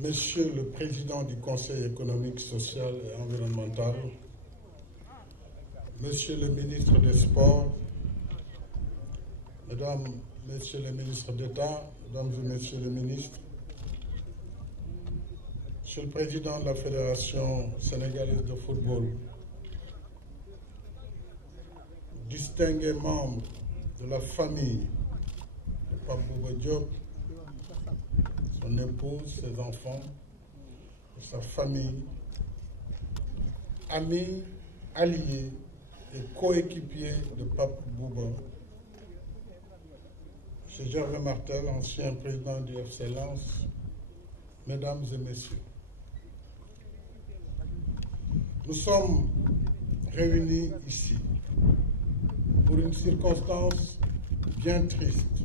Monsieur le Président du Conseil économique, social et environnemental, Monsieur le Ministre des Sports, Mesdames, Messieurs les ministres d'État, Mesdames et Messieurs les ministres, Monsieur le Président de la Fédération sénégalaise de football, distingués membres de la famille de Pape Bouba Diop, son épouse, ses enfants, sa famille, amis, alliés et coéquipiers de Pape Bouba, M. Gervais Martel, ancien président du FC Lens, Mesdames et Messieurs, nous sommes réunis ici pour une circonstance bien triste,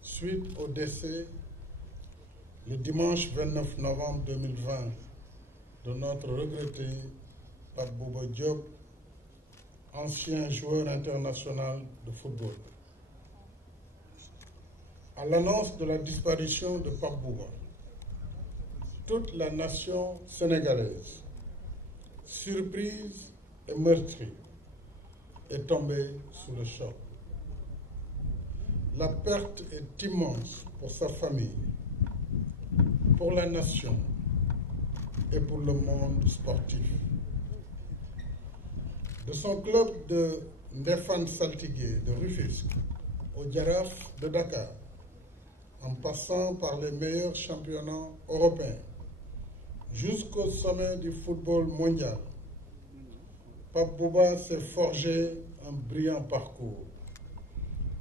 suite au décès le dimanche 29 novembre 2020 de notre regretté Pape Bouba Diop, ancien joueur international de football. À l'annonce de la disparition de Pape Bouba, toute la nation sénégalaise, surprise et meurtrie, est tombée sous le choc. La perte est immense pour sa famille, pour la nation et pour le monde sportif. De son club de Ndefane Saltigué de Rufisque au Jaraaf de Dakar, en passant par les meilleurs championnats européens, jusqu'au sommet du football mondial, Pape Bouba s'est forgé un brillant parcours,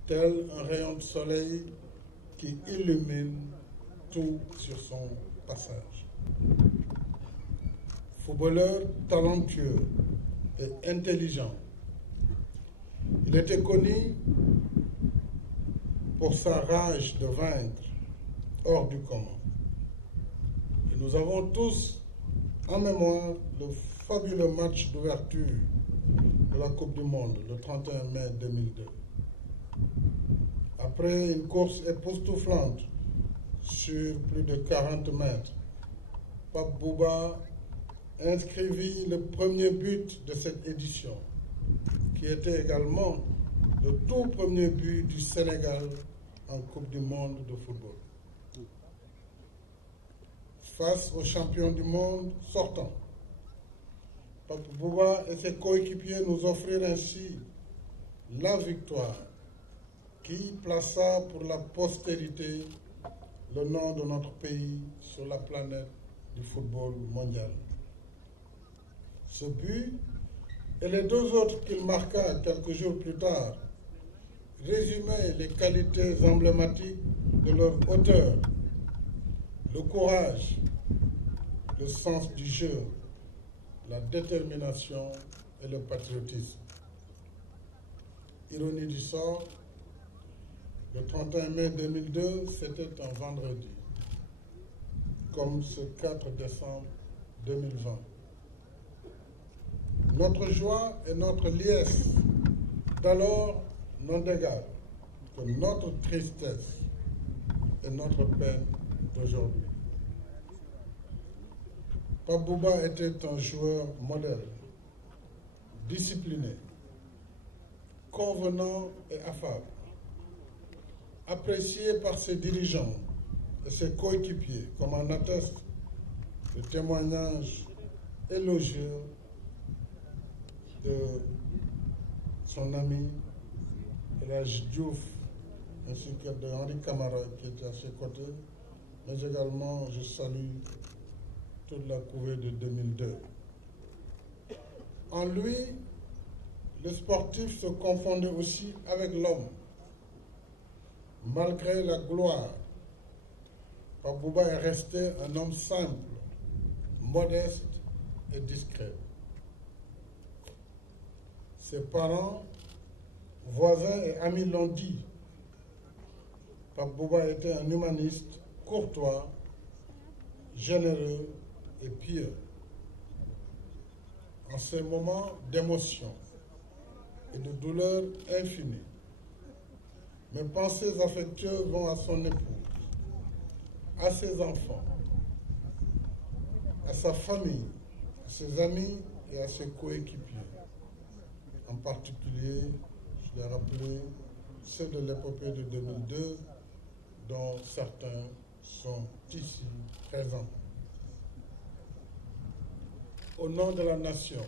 tel un rayon de soleil qui illumine tout sur son passage. Footballeur talentueux et intelligent, il était connu pour sa rage de vaincre hors du commun. Et nous avons tous en mémoire le fabuleux match d'ouverture de la Coupe du Monde le 31 mai 2002. Après une course époustouflante sur plus de 40 mètres, Pape Bouba inscrivit le premier but de cette édition, qui était également le tout premier but du Sénégal en Coupe du Monde de football. Face aux champions du monde sortants, Pape Bouba et ses coéquipiers nous offrirent ainsi la victoire qui plaça pour la postérité le nom de notre pays sur la planète du football mondial. Ce but et les deux autres qu'il marqua quelques jours plus tard résumaient les qualités emblématiques de leur auteur, le courage, le sens du jeu, la détermination et le patriotisme. Ironie du sort, le 31 mai 2002, c'était un vendredi, comme ce 4 décembre 2020. Notre joie et notre liesse d'alors n'ont d'égal que notre tristesse et notre peine d'aujourd'hui. Pape Bouba était un joueur modèle, discipliné, convenant et affable, apprécié par ses dirigeants et ses coéquipiers, comme en atteste le témoignage élogieux de son ami El Hadji Diouf, ainsi que de Henri Camara qui était à ses côtés, mais également je salue toute la couvée de 2002. En lui, le sportif se confondait aussi avec l'homme. Malgré la gloire, Pape Bouba est resté un homme simple, modeste et discret. Ses parents, voisins et amis l'ont dit. Pape Bouba était un humaniste courtois, généreux et pieux. En ces moments d'émotion et de douleur infinie, mes pensées affectueuses vont à son épouse, à ses enfants, à sa famille, à ses amis et à ses coéquipiers. En particulier, je l'ai rappelé, ceux de l'épopée de 2002, dont certains sont ici présents. Au nom de la nation,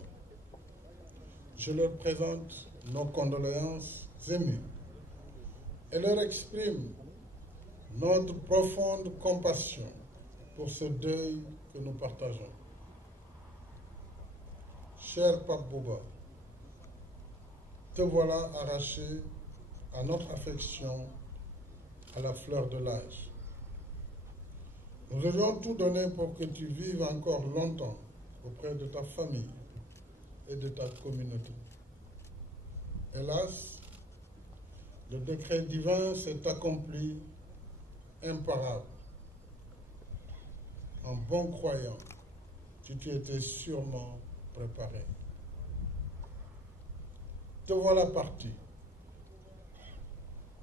je leur présente nos condoléances émues et leur exprime notre profonde compassion pour ce deuil que nous partageons. Cher Pape Bouba, te voilà arraché à notre affection à la fleur de l'âge. Nous aurions tout donné pour que tu vives encore longtemps auprès de ta famille et de ta communauté. Hélas, le décret divin s'est accompli imparable. En bon croyant, tu t'y étais sûrement préparé. Te voilà parti.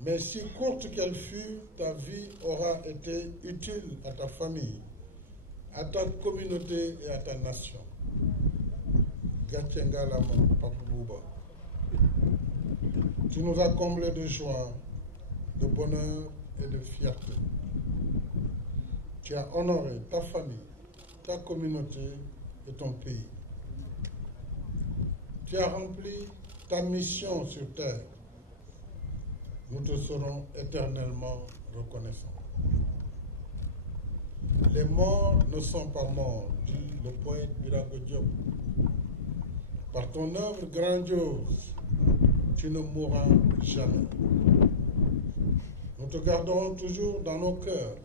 Mais si courte qu'elle fût, ta vie aura été utile à ta famille, à ta communauté et à ta nation. Gatchenga Lama, Pape Bouba. Tu nous as comblés de joie, de bonheur et de fierté. Tu as honoré ta famille, ta communauté et ton pays. Tu as rempli ta mission sur terre. Nous te serons éternellement reconnaissants. Les morts ne sont pas morts, dit le poète Birago Diop. Par ton œuvre grandiose, tu ne mourras jamais. Nous te garderons toujours dans nos cœurs.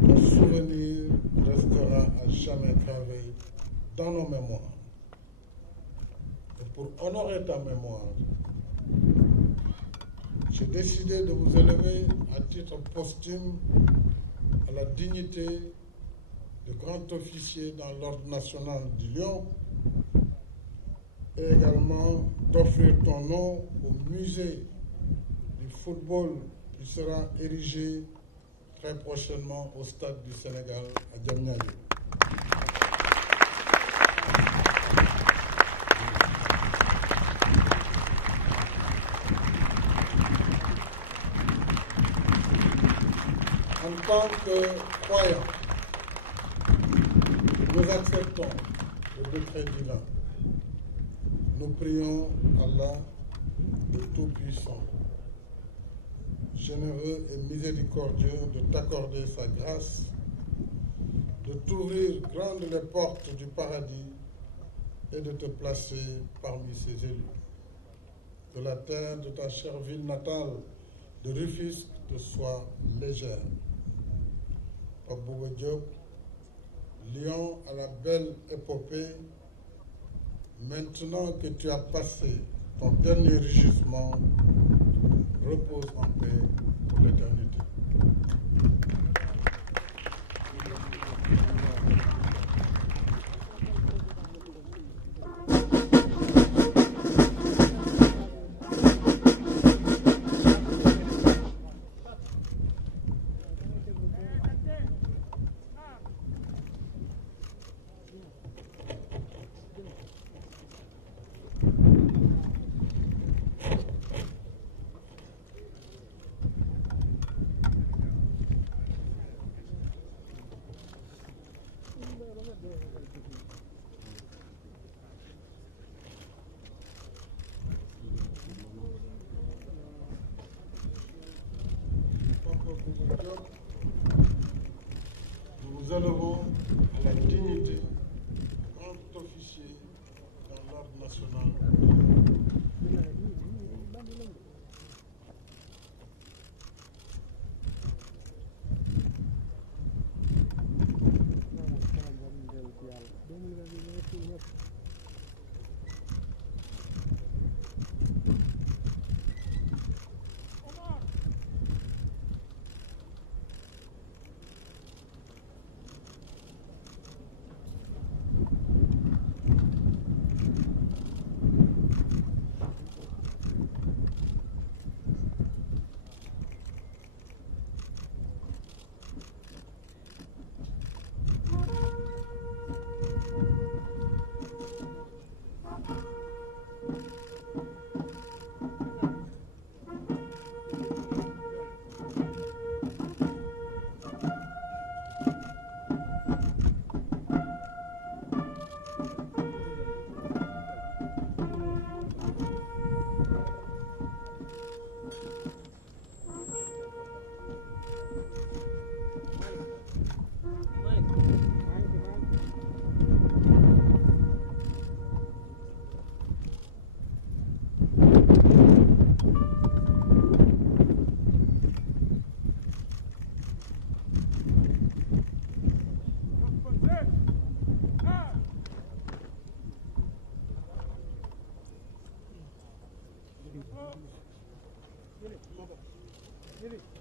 Ton souvenir restera à jamais gravé dans nos mémoires. Et pour honorer ta mémoire, j'ai décidé de vous élever à titre posthume à la dignité de grand officier dans l'Ordre national du Lion et également d'offrir ton nom au musée du football qui sera érigé très prochainement au stade du Sénégal à Diamniadio. En tant que croyants, nous acceptons le décret divin. Nous prions Allah, le Tout-Puissant, généreux et miséricordieux, de t'accorder sa grâce, de t'ouvrir grandes les portes du paradis et de te placer parmi ses élus. Que la terre de ta chère ville natale de Rufisque te soit légère. Pape Bouba Diop, lion à la belle épopée, maintenant que tu as passé ton dernier rugissement, repose en paix pour l'éternité. Nous nous élevons à la dignité de grand officier dans l'ordre national. Lili.